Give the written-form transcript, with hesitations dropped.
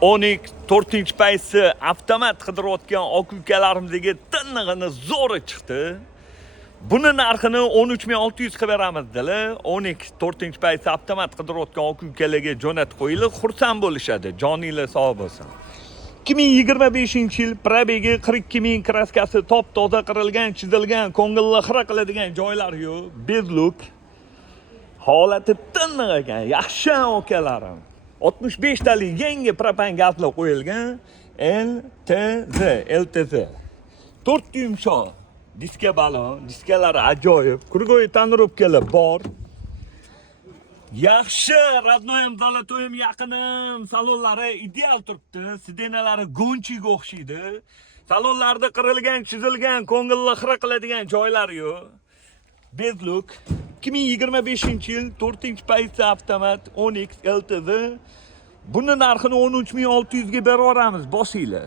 Onyx 4-paysi avtomat qidirayotgan oq ukalarimizga tinig'ini zo'ri chiqdi. Buni narxini 13.600 qilib beramiz dedilar. Onyx 4-paysi avtomat qidirayotgan oq ukalarga jo'natib qo'yinglar, xursand bo'lishadi. Joninglar sog' bo'lsin. 2025-yil probegi 42.000 kraskasi top toza qirilgan, chizilgan, ko'ngilni xira qiladigan joylar yo'q. Bezluk. Holati tiniq ekan, yaxshi ukalarim. 65 talik yangi propan gazlar qo'yilgan LTZ. 4 yumshoq diska balon, diskalari ajoyib. Krugoy tonirovkalar bor. Yaxshi, radnoyim, zolotoyim yaqinim, salonlari ideal turibdi. Sidenalari gonchiga o'xshaydi. Salonlarda qirilgan, chizilgan, ko'ngilni xira qiladigan joylar yo'q. Bezluk 2025-yil 4-paysi avtomat Onyx LTZ. Buni narxini 13.600 ga beraveramiz, bosinglar.